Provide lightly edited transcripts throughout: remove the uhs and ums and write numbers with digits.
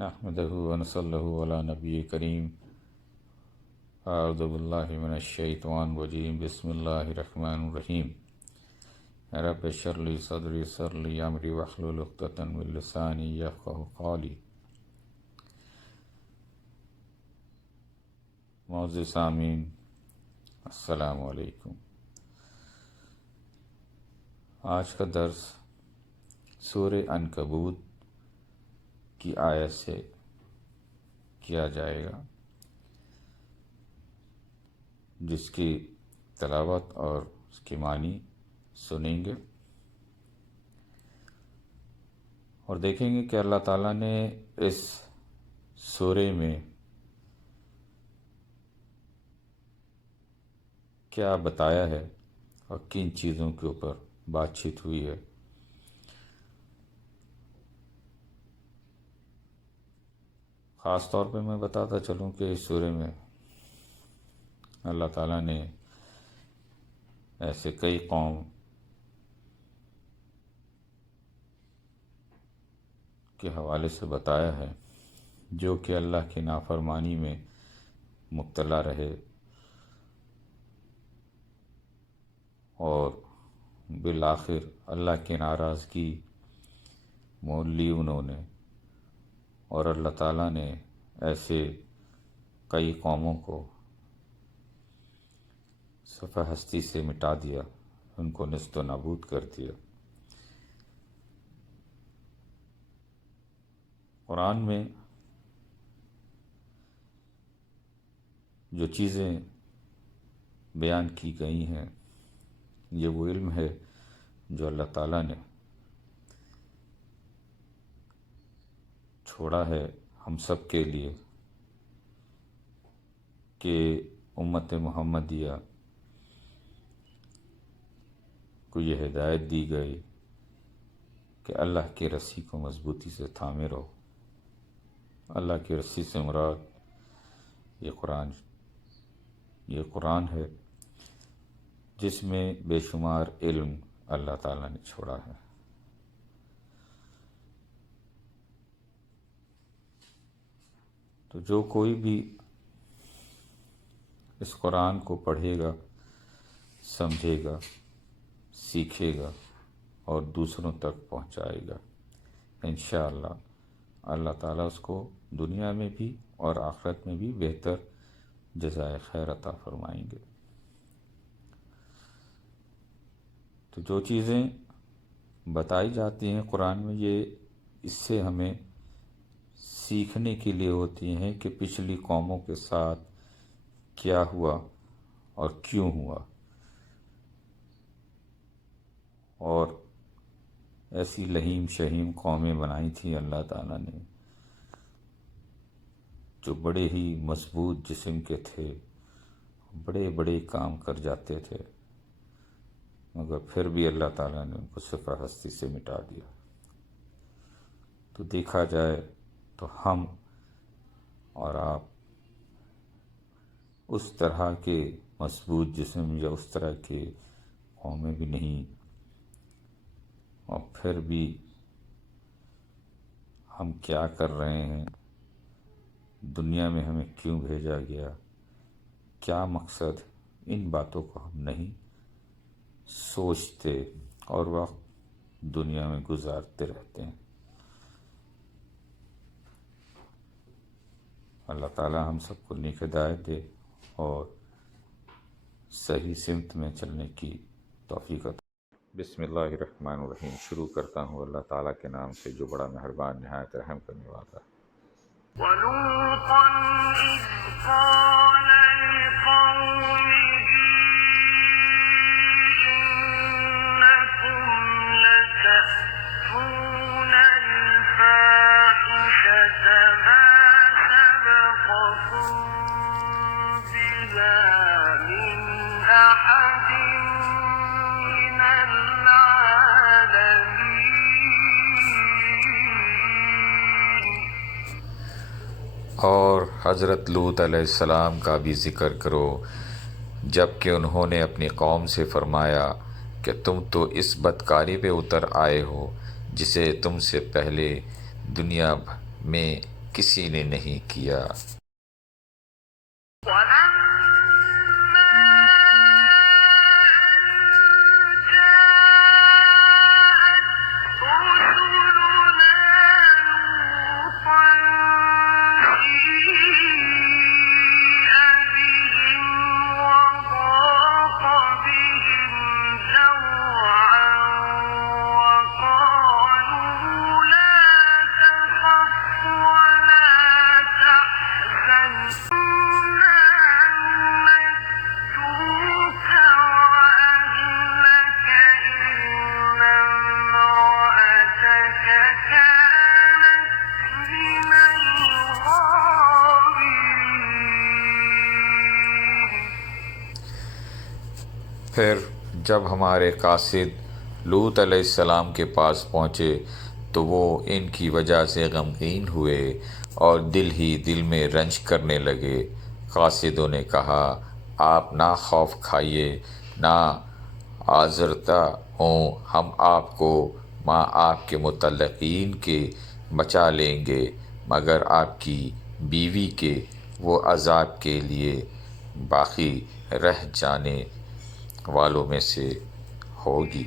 نحمده ونصلي علی نبی کریم اعوذ باللہ من الشیطان الرجیم بسم اللہ الرحمن الرحیم رب اشرح لی صدری یسر لی امری واحلل عقدۃ من لسانی یفقهوا قولی۔ معزز سامعین السلام علیکم۔ آج کا درس سورہ عنکبوت کی آیت سے کیا جائے گا، جس کی تلاوت اور اس کی معنی سنیں گے اور دیکھیں گے کہ اللہ تعالیٰ نے اس سورہ میں کیا بتایا ہے اور کن چیزوں کے اوپر بات چیت ہوئی ہے۔ خاص طور پہ میں بتاتا چلوں کہ اس سورہ میں اللہ تعالیٰ نے ایسے کئی قوم کے حوالے سے بتایا ہے جو کہ اللہ کی نافرمانی میں مبتلا رہے اور بالآخر اللہ کی ناراضگی مول لی انہوں نے، اور اللہ تعالیٰ نے ایسے کئی قوموں کو صفحہ ہستی سے مٹا دیا، ان کو نیست و نابود کر دیا۔ قرآن میں جو چیزیں بیان کی گئی ہیں یہ وہ علم ہے جو اللہ تعالیٰ نے چھوڑا ہے ہم سب کے لیے، کہ امت محمدیہ کو یہ ہدایت دی گئی کہ اللہ کی رسی کو مضبوطی سے تھامے رہو۔ اللہ کی رسی سے مراد یہ قرآن ہے جس میں بے شمار علم اللہ تعالیٰ نے چھوڑا ہے۔ تو جو کوئی بھی اس قرآن کو پڑھے گا، سمجھے گا، سیکھے گا اور دوسروں تک پہنچائے گا، انشاءاللہ اللہ تعالیٰ اس کو دنیا میں بھی اور آخرت میں بھی بہتر جزائے خیر عطا فرمائیں گے۔ تو جو چیزیں بتائی جاتی ہیں قرآن میں، یہ اس سے ہمیں سیکھنے کے لیے ہوتی ہیں کہ پچھلی قوموں کے ساتھ کیا ہوا اور کیوں ہوا، اور ایسی لہیم شہیم قومیں بنائی تھیں اللہ تعالیٰ نے جو بڑے ہی مضبوط جسم کے تھے، بڑے بڑے کام کر جاتے تھے، مگر پھر بھی اللہ تعالیٰ نے ان کو صفحہ ہستی سے مٹا دیا۔ تو دیکھا جائے تو ہم اور آپ اس طرح کے مضبوط جسم یا اس طرح کے قومیں بھی نہیں، اور پھر بھی ہم کیا کر رہے ہیں، دنیا میں ہمیں کیوں بھیجا گیا، کیا مقصد، ان باتوں کو ہم نہیں سوچتے اور وقت دنیا میں گزارتے رہتے ہیں۔ اللہ تعالی ہم سب کو نیک ہدایت دے اور صحیح سمت میں چلنے کی توفیق عطا۔ بسم اللہ الرحمن الرحیم، شروع کرتا ہوں اللہ تعالیٰ کے نام سے جو بڑا مہربان نہایت رحم کرنے والا ہے۔ وَلُوطًا إِذْ قَالَ لِقَوْمِهِ إِنَّكُمْ لَتَأْتُونَ الْفَاحِشَةَ مَا سَبَقَكُم بِهَا مِنْ أَحَدٍ مِّنَ الْعَالَمِينَ۔ اور حضرت لوط علیہ السلام کا بھی ذکر کرو جب کہ انہوں نے اپنی قوم سے فرمایا کہ تم تو اس بدکاری پہ اتر آئے ہو جسے تم سے پہلے دنیا میں کسی نے نہیں کیا۔ پھر جب ہمارے قاصد لوط علیہ السلام کے پاس پہنچے تو وہ ان کی وجہ سے غمگین ہوئے اور دل ہی دل میں رنج کرنے لگے۔ قاصدوں نے کہا، آپ نہ خوف کھائیے نہ آزردہ ہوں، ہم آپ کو ماں آپ کے متعلقین کے بچا لیں گے، مگر آپ کی بیوی کے وہ عذاب کے لیے باقی رہ جانے والوں میں سے ہوگی۔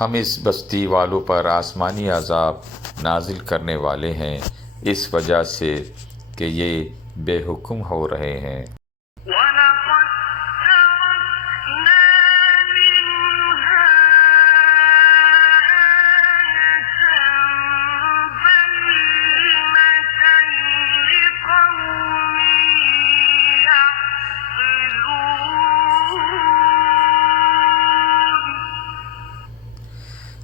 ہم اس بستی والوں پر آسمانی عذاب نازل کرنے والے ہیں اس وجہ سے کہ یہ بے حکم ہو رہے ہیں۔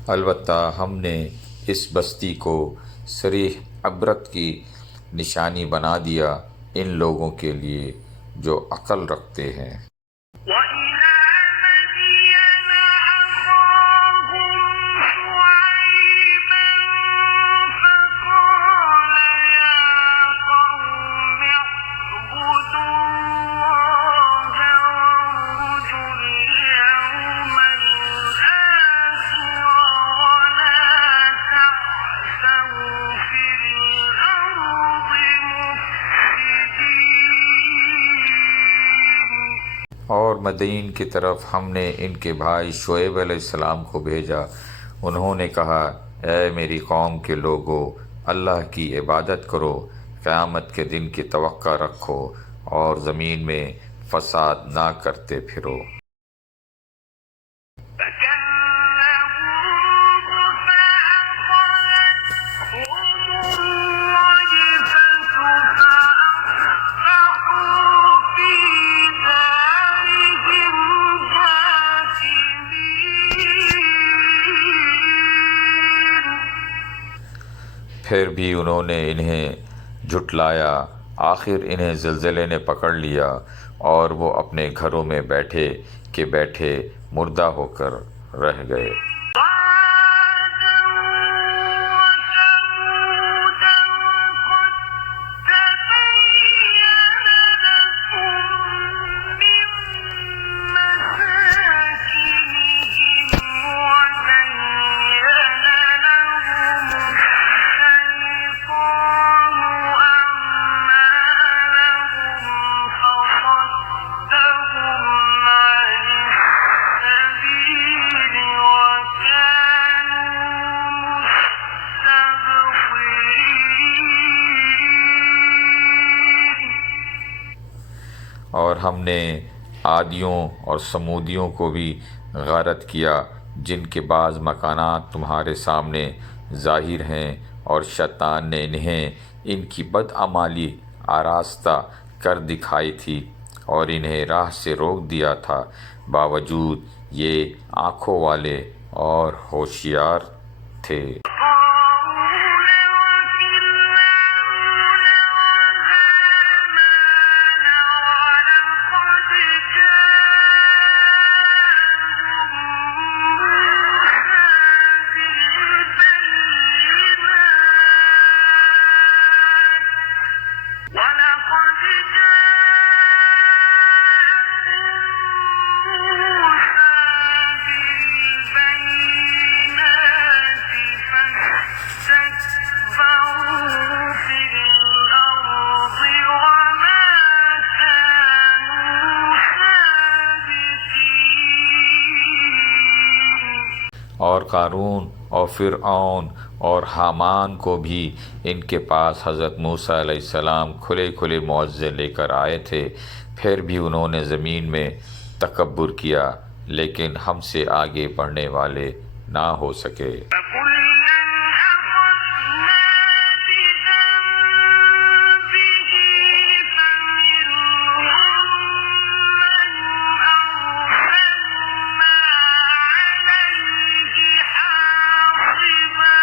البتہ ہم نے اس بستی کو صریح عبرت کی نشانی بنا دیا ان لوگوں کے لیے جو عقل رکھتے ہیں۔ اور مدین کی طرف ہم نے ان کے بھائی شعیب علیہ السلام کو بھیجا۔ انہوں نے کہا، اے میری قوم کے لوگو، اللہ کی عبادت کرو، قیامت کے دن کی توقع رکھو اور زمین میں فساد نہ کرتے پھرو۔ پھر بھی انہوں نے انہیں جھٹلایا، آخر انہیں زلزلے نے پکڑ لیا اور وہ اپنے گھروں میں بیٹھے کے بیٹھے مردہ ہو کر رہ گئے۔ اور ہم نے عادیوں اور سمودیوں کو بھی غارت کیا، جن کے بعض مکانات تمہارے سامنے ظاہر ہیں، اور شیطان نے انہیں ان کی بدعمالی آراستہ کر دکھائی تھی اور انہیں راہ سے روک دیا تھا، باوجود یہ آنکھوں والے اور ہوشیار تھے۔ قارون اور فرعون اور حامان کو بھی ان کے پاس حضرت موسیٰ علیہ السلام کھلے کھلے معجزے لے کر آئے تھے، پھر بھی انہوں نے زمین میں تکبر کیا، لیکن ہم سے آگے بڑھنے والے نہ ہو سکے۔ فَكُلًّا أَخَذْنَا بِذَنبِهِ فَمِنْهُم مَّنْ أَرْسَلْنَا عَلَيْهِ حَاصِبًا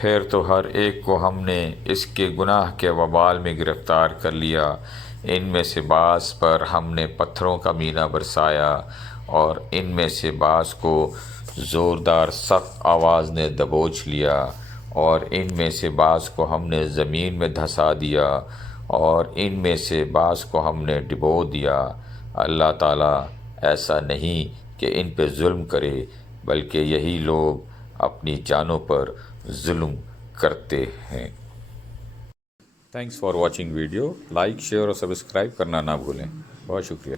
پھر تو ہر ایک کو ہم نے اس کے گناہ کے وبال میں گرفتار کر لیا۔ ان میں سے بعض پر ہم نے پتھروں کا مینہ برسایا اور ان میں سے بعض کو زوردار سخت آواز نے دبوچ لیا، اور ان میں سے بعض کو ہم نے زمین میں دھسا دیا، اور ان میں سے بعض کو ہم نے ڈبو دیا۔ اللہ تعالیٰ ایسا نہیں کہ ان پہ ظلم کرے، بلکہ یہی لوگ اپنی جانوں پر ظلم کرتے ہیں۔ Thanks for watching video, like, share اور سبسکرائب کرنا نہ بھولیں۔ بہت شکریہ۔